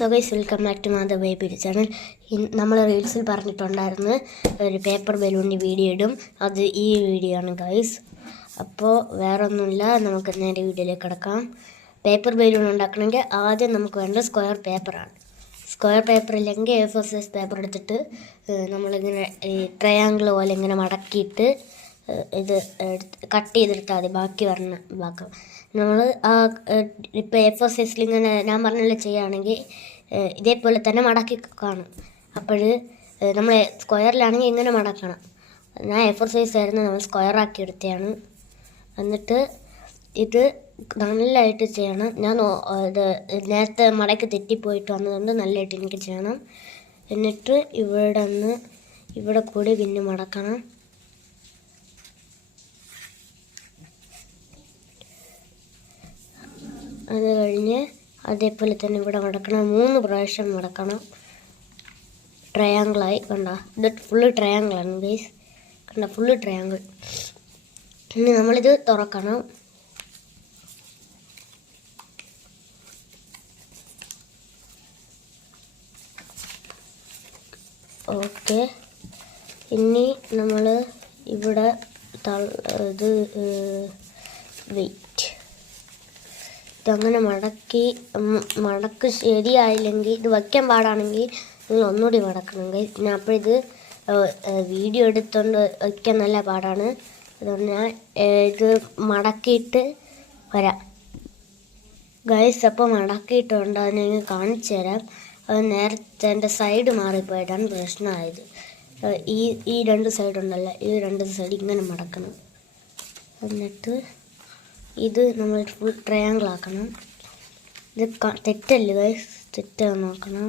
So guys welcome back to Madhav baby channel. നമ്മൾ റീൽസിൽ പറഞ്ഞിട്ടുണ്ടായിരുന്നു ഒരു പേപ്പർ ബലൂണിൻ്റെ വീഡിയോ ഇടും, അത് ഈ വീഡിയോ ആണ് ഗൈസ്. അപ്പോൾ വേറെ ഒന്നുമില്ല, നമുക്ക് നേരെ വീഡിയോയിലേക്ക് കിടക്കാം. പേപ്പർ ബലൂൺ ഉണ്ടാക്കണമെങ്കിൽ ആദ്യം നമുക്ക് വേണ്ട സ്ക്വയർ പേപ്പറാണ്. സ്ക്വയർ പേപ്പർ ഇല്ലെങ്കിൽ A4 സൈസ് പേപ്പർ എടുത്തിട്ട് നമ്മളിങ്ങനെ ഈ ട്രയാങ്കിൾ പോലെ ഇങ്ങനെ മടക്കിയിട്ട് ഇത് കട്ട് ചെയ്തെടുത്താൽ മതി. ബാക്കി വരണ ഭാഗം നമ്മൾ ഇപ്പോൾ A4 സൈസിൽ ഇങ്ങനെ ഞാൻ പറഞ്ഞല്ലേ ചെയ്യുകയാണെങ്കിൽ ഇതേപോലെ തന്നെ മടക്കി കാണും. അപ്പോൾ നമ്മൾ സ്ക്വയറിലാണെങ്കിൽ ഇങ്ങനെ മടക്കണം. ഞാൻ A4 സൈസ് ആയിരുന്നു, നമ്മൾ സ്ക്വയറാക്കി എടുത്തതാണ്. എന്നിട്ട് ഇത് നല്ലതായിട്ട് ചെയ്യണം. ഞാൻ ഇത് നേരത്തെ മടക്കി തെറ്റിപ്പോയിട്ട് വന്നതുകൊണ്ട് നല്ലതായിട്ട് എനിക്ക് ചെയ്യണം. എന്നിട്ട് ഇവിടെ കൂടി പിന്നെ മടക്കണം. അത് കഴിഞ്ഞ് അതേപോലെ തന്നെ ഇവിടെ മടക്കണം. 3 പ്രാവശ്യം മടക്കണം. ട്രയാങ്കിളായി കണ്ട, ഇത് ഫുള്ള് ട്രയാങ്കിളാണ് ഗൈസ്. കണ്ട, ഫുള്ള് ട്രയാങ്കിൾ. ഇനി നമ്മളിത് തുറക്കണം. ഓക്കെ, ഇനി നമ്മൾ ഇവിടെ ഇത് വെയിറ്റ് ഇതങ്ങനെ മടക്ക് ശരിയായില്ലെങ്കിൽ, ഇത് വയ്ക്കാൻ പാടാണെങ്കിൽ നിങ്ങൾ ഒന്നുകൂടി മടക്കണം ഗൈസ്. ഞാൻ അപ്പോൾ ഇത് വീഡിയോ എടുത്തുകൊണ്ട് വയ്ക്കാൻ നല്ല പാടാണ്. അതുകൊണ്ട് ഞാൻ ഇത് മടക്കിയിട്ട് വരാം ഗൈസ്. അപ്പോൾ മടക്കിയിട്ടുണ്ട്, അത് ഞാൻ കാണിച്ചു തരാം. അത് നേരത്തെ എൻ്റെ സൈഡ് മാറിപ്പോയിട്ടാണ് പ്രശ്നമായത്. ഈ 2 സൈഡുണ്ടല്ലോ, ഈ 2 സൈഡ് ഇങ്ങനെ മടക്കണം. എന്നിട്ട് ഇത് നമ്മൾ ഫുൾ ട്രയാങ്കിൾ ആക്കണം. ഇത് തെറ്റല്ലേ ഗൈസ്, തെറ്റാന്ന് നോക്കണം.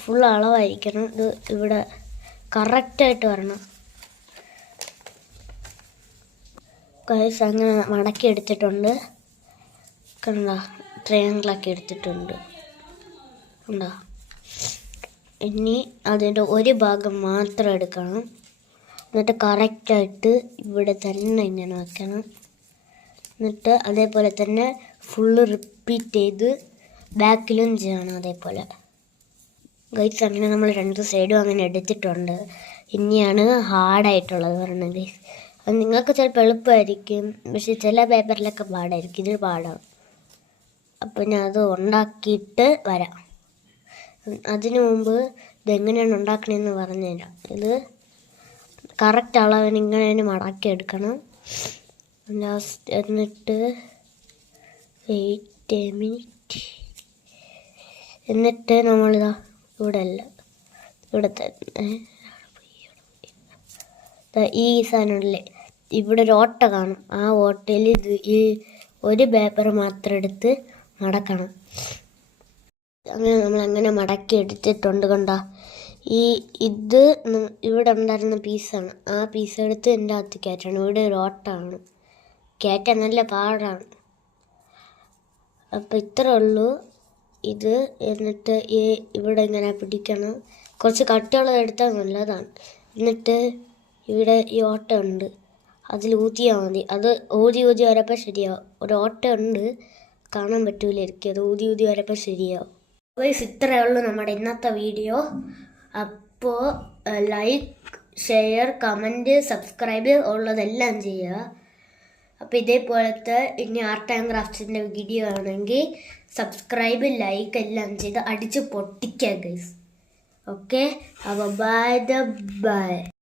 ഫുൾ അളവായിരിക്കണം. ഇത് ഇവിടെ കറക്റ്റായിട്ട് വരണം ഗൈസ്. അങ്ങനെ മടക്കി എടുത്തിട്ടുണ്ട്. കണ്ട, ട്രയാങ്കിളാക്കി എടുത്തിട്ടുണ്ട്. കണ്ട, ഇനി അതിൻ്റെ ഒരു ഭാഗം മാത്രം എടുക്കണം. എന്നിട്ട് കറക്റ്റായിട്ട് ഇവിടെ തന്നെ ഇങ്ങനെ വയ്ക്കണം. എന്നിട്ട് അതേപോലെ തന്നെ ഫുള്ള് റിപ്പീറ്റ് ചെയ്ത് ബാക്കിലും ചെയ്യണം അതേപോലെ ഗൈസ്. അങ്ങനെ നമ്മൾ 2 സൈഡും അങ്ങനെ എടുത്തിട്ടുണ്ട്. ഇനിയാണ് ഹാർഡായിട്ടുള്ളത് പറയുന്നത് ഗൈസ്. അത് നിങ്ങൾക്ക് ചിലപ്പോൾ എളുപ്പമായിരിക്കും, പക്ഷെ ചില പേപ്പറിലൊക്കെ പാടായിരിക്കും. ഇത് പാടാം. അപ്പം ഞാൻ അത് ഉണ്ടാക്കിയിട്ട് വരാം. അതിനു മുമ്പ് ഇതെങ്ങനെയാണ് ഉണ്ടാക്കണമെന്ന് പറഞ്ഞുതരാം. ഇത് കറക്റ്റ് അളവിന് ഇങ്ങനെ മടക്കി എടുക്കണം. ലാസ്റ്റ് എന്നിട്ട് വെയിറ്റ് മിനിറ്റ്. എന്നിട്ട് നമ്മളിതാ ഇവിടെ തന്നെ ഈ സാധനമല്ലേ, ഇവിടെ ഒരു ഓട്ട കാണും. ആ ഓട്ടയിൽ ഈ ഒരു പേപ്പർ മാത്രം എടുത്ത് മടക്കണം. അങ്ങനെ നമ്മളങ്ങനെ മടക്കി എടുത്തിട്ടുണ്ട്. കണ്ട, ഇത് ഇവിടെ ഉണ്ടായിരുന്ന പീസാണ്. ആ പീസ് എടുത്ത് എൻ്റെ അകത്ത് കയറ്റണം. ഇവിടെ ഒരു ഓട്ടമാണ്, കയറ്റാൻ നല്ല പാടാണ്. അപ്പം ഇത്രേ ഉള്ളൂ ഇത്. എന്നിട്ട് ഇവിടെ ഇങ്ങനെ പിടിക്കണം. കുറച്ച് കട്ടിയുള്ളത് എടുത്താൽ നല്ലതാണ്. എന്നിട്ട് ഇവിടെ ഈ ഓട്ട ഉണ്ട്, അതിൽ ഊതിയാൽ മതി. അത് ഊതി വരപ്പോൾ ശരിയാവും. ഒരു ഓട്ട ഉണ്ട്, കാണാൻ പറ്റൂലായിരിക്കും. അത് ഊതി വരപ്പോൾ ശരിയാവും. ഗൈസ്, ഇത്രയേ ഉള്ളൂ നമ്മുടെ ഇന്നത്തെ വീഡിയോ. അപ്പോൾ ലൈക്ക്, ഷെയർ, കമൻറ്റ്, സബ്സ്ക്രൈബ് ഉള്ളതെല്ലാം ചെയ്യുക. അപ്പോൾ ഇതേപോലത്തെ ഇനി ആർട്ട് ആൻഡ് ക്രാഫ്റ്റ്സിൻ്റെ വീഡിയോ ആണെങ്കിൽ സബ്സ്ക്രൈബ്, ലൈക്ക് എല്ലാം ചെയ്ത് അടിച്ച് പൊട്ടിക്കുക ഗൈസ്. ഓക്കെ, അപ്പോൾ ബൈ.